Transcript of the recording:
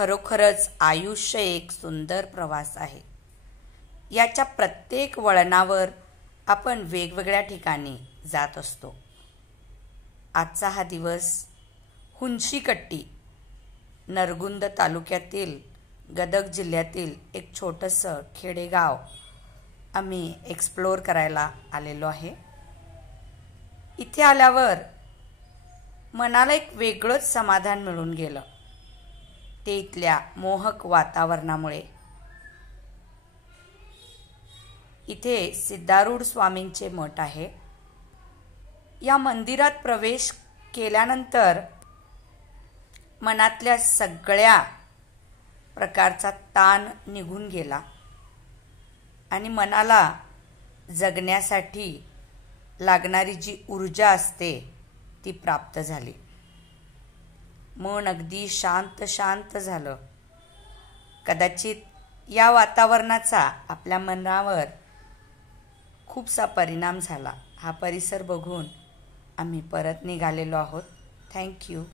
खरोखरच आयुष्य एक सुंदर प्रवास आहे. याच्या प्रत्येक वळणावर आपण वेगवेगळ्या ठिकाणी जात असतो. आजचा हा दिवस हुंशीकट्टी, नरगुंद तालुक्यातील गदग जिल्ह्यातील एक छोटंसं खेडेगाव आम्ही एक्सप्लोअर करायला आलेलो आहे. इथे आल्यावर मनाला एक वेगळंच समाधान मिळून गेलं, ते इथल्या मोहक वातावरणामुळे. इथे सिद्धारूढ स्वामींचे मठ आहे. या मंदिरात प्रवेश केल्यानंतर मनातल्या सगळ्या प्रकारचा ताण निघून गेला आणि मनाला जगण्यासाठी लागणारी जी ऊर्जा असते ती प्राप्त झाली. मन अगदी शांत शांत झालं. कदाचित या वातावरणाचा आपल्या मनावर खूपसा परिणाम झाला. हा परिसर बघून आम्ही परत निघालेलो आहोत. थँक्यू.